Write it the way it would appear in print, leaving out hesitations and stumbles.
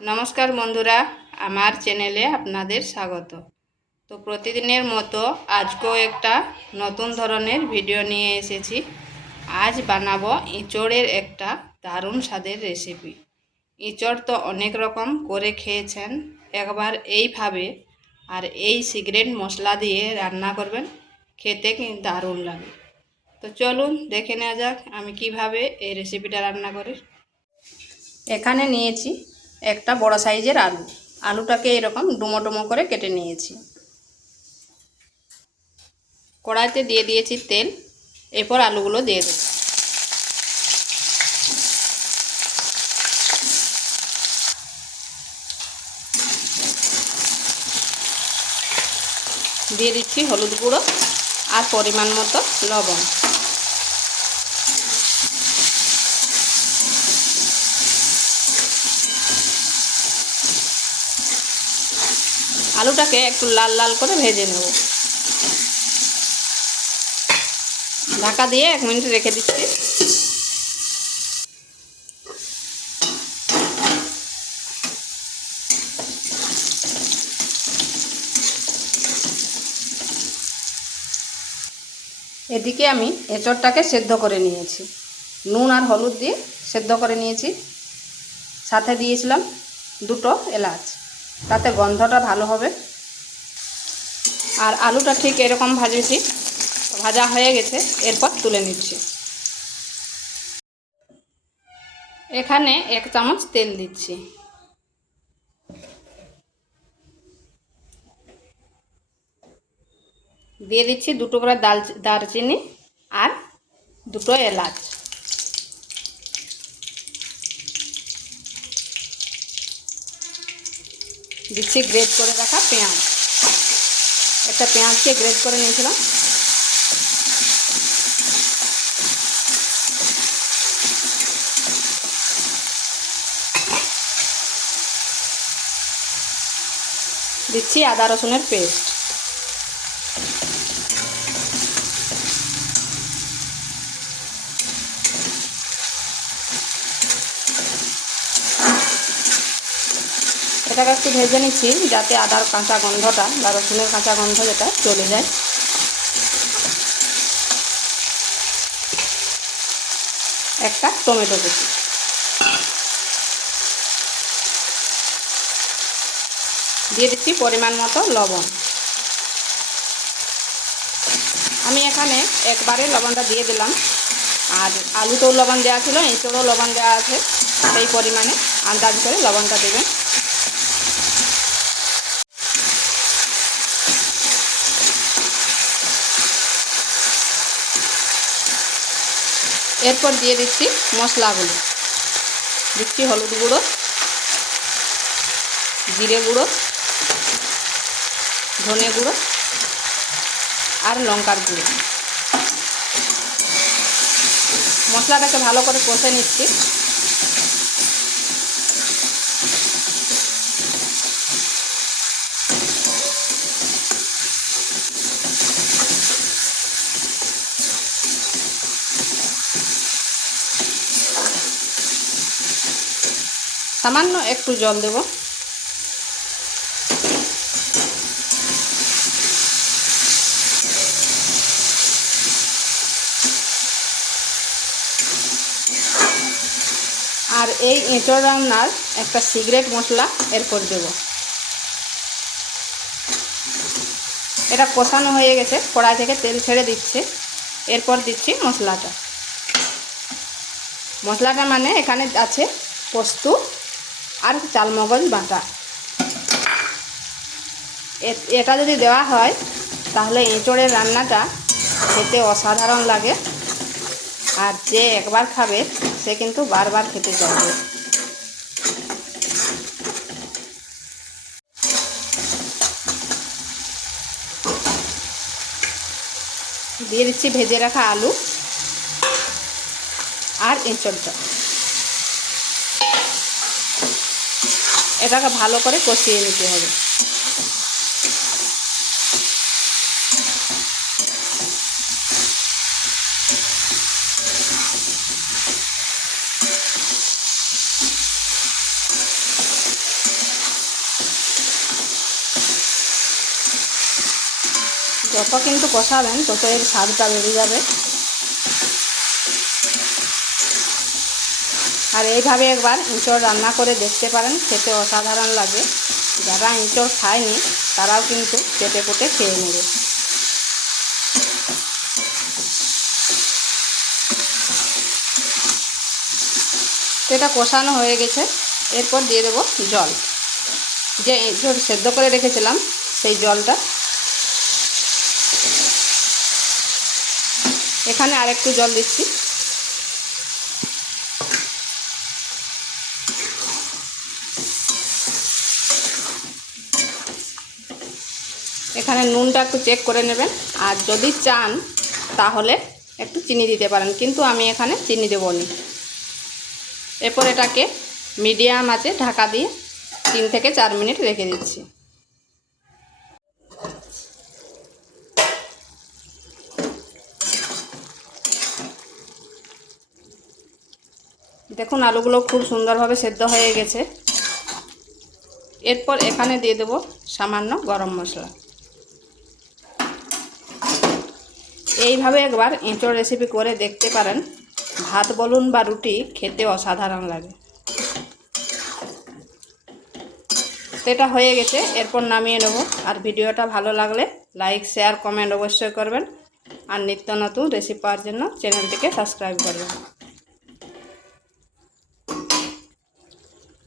নমস্কার বন্ধুরা, আমার চ্যানেলে আপনাদের স্বাগত। তো প্রতিদিনের মতো আজকেও একটা নতুন ধরনের ভিডিও নিয়ে এসেছি। আজ বানাবো এঁচোড়ের একটা দারুণ স্বাদের রেসিপি। এঁচোড় তো অনেক রকম করে খেয়েছেন, একবার এইভাবে আর এই সিক্রেট মশলা দিয়ে রান্না করবেন, খেতে কিন্তু দারুণ লাগে। তো চলুন দেখে নেওয়া যাক আমি কিভাবে এই রেসিপিটা রান্না করি। এখানে নিয়েছি একটা বড় সাইজের আলুটাকে এরকম ডুমো ডুমো করে কেটে নিয়েছি। কড়াইতে দিয়ে দিয়েছি তেল, এরপর আলুগুলো দিয়ে দেব। দিয়ে দিচ্ছি হলুদ গুঁড়ো আর পরিমাণ মতো লবণ। আলুটাকে একটু লাল লাল করে ভেজে নেব। ঢাকা দিয়ে 1 মিনিট রেখে দিচ্ছি। এদিকে আমি এঁচোড়টাকে সেদ্ধ করে নিয়েছি, নুন আর হলুদ দিয়ে সেদ্ধ করে নিয়েছি। সাথে দিয়েছিলাম 2টো এলাচ, তাতে গন্ধটা ভালো হবে। আর আলুটা ঠিক এরকম ভাজেছি, ভাজা হয়ে গেছে, এরপর তুলে নিচ্ছি। এখানে 1 চামচ তেল দিচ্ছি। দিয়ে দিচ্ছি 2 টুকরা দারচিনি আর 2টো এলাচ। দিচ্ছি গ্রেট করে রাখা পেঁয়াজ, একটা পেঁয়াজকে গ্রেট করে নিয়েছিলাম। দিচ্ছি আদা রসুনের পেস্ট। এটাকে একটু ভেজে নিচ্ছি যাতে আদার কাঁচা গন্ধটা বা রসুনের কাঁচা গন্ধ যেটা চলে যায়। একটা টমেটো কুচি, দিয়ে দিচ্ছি পরিমাণ মতো লবণ। আমি এখানে একবারে লবণটা দিয়ে দিলাম, আর আলুতেও লবণ দেওয়া ছিল, এঁচোড়েও লবণ দেওয়া আছে, সেই পরিমাণে আন্দাজ করে লবণটা দেবেন। এরপর দিয়ে দিচ্ছি মশলাগুলো। দিচ্ছি হলুদ গুঁড়ো, জিরে গুঁড়ো, ধনে গুঁড়ো আর লঙ্কার গুঁড়ো। মশলাটাকে ভালো করে কষে নিচ্ছি। সামান্য একটু জল দেব। আর এই এঁচোড় রান্নার একটা সিক্রেট মশলা এরপর দেব। এটা কষানো হয়ে গেছে, কড়াই থেকে তেল ছেড়ে দিচ্ছে। এরপর দিচ্ছি মশলাটা মানে এখানে আছে পোস্ত আর চালমগজ বাটা। এটা যদি দেওয়া হয় তাহলে এঁচোড়ের রান্নাটা খেতে অসাধারণ লাগে, আর যে একবার খাবে সে কিন্তু বারবার খেতে চাইবে। দিয়ে দিচ্ছি ভেজে রাখা আলু আর এঁচোড়টা। এটাকে ভালো করে কষিয়ে নিতে হবে। যত কিন্তু কষাবেন তত এর স্বাদটা বেড়ে যাবে। আর এইভাবে একবার এঁচোড় রান্না করে দেখতে পারেন, খেতে অসাধারণ লাগে। যারা এঁচোড় খায়নি তারাও কিন্তু চেটে পুটে খেয়ে নেবে। এটা কষানো হয়ে গেছে, এরপর দিয়ে দেবো জল। যে এঁচোড় সেদ্ধ করে রেখেছিলাম সেই জলটা। এখানে আরেকটু জল দিচ্ছি। এখানে নুনটা একটু চেক করে নেবেন, আর যদি চান তাহলে একটু চিনি দিতে পারেন, কিন্তু আমি এখানে চিনি দেবো না। এরপর এটাকে মিডিয়াম আঁচে ঢাকা দিয়ে 3 থেকে 4 মিনিট রেখে দিচ্ছি। দেখুন আলুগুলো খুব সুন্দরভাবে সেদ্ধ হয়ে গেছে। এরপর এখানে দিয়ে দেবো সামান্য গরম মশলা। এইভাবে একবার এঁচোড় রেসিপি করে দেখতে পারেন, ভাত বলুন বা রুটি খেতে অসাধারণ লাগে। এটা হয়ে গেছে, এরপর নামিয়ে নেব। আর ভিডিওটা ভালো লাগলে লাইক, শেয়ার, কমেন্ট অবশ্যই করবেন। আর নিত্য নতুন রেসিপি পাওয়ার জন্য চ্যানেলটিকে সাবস্ক্রাইব করবেন।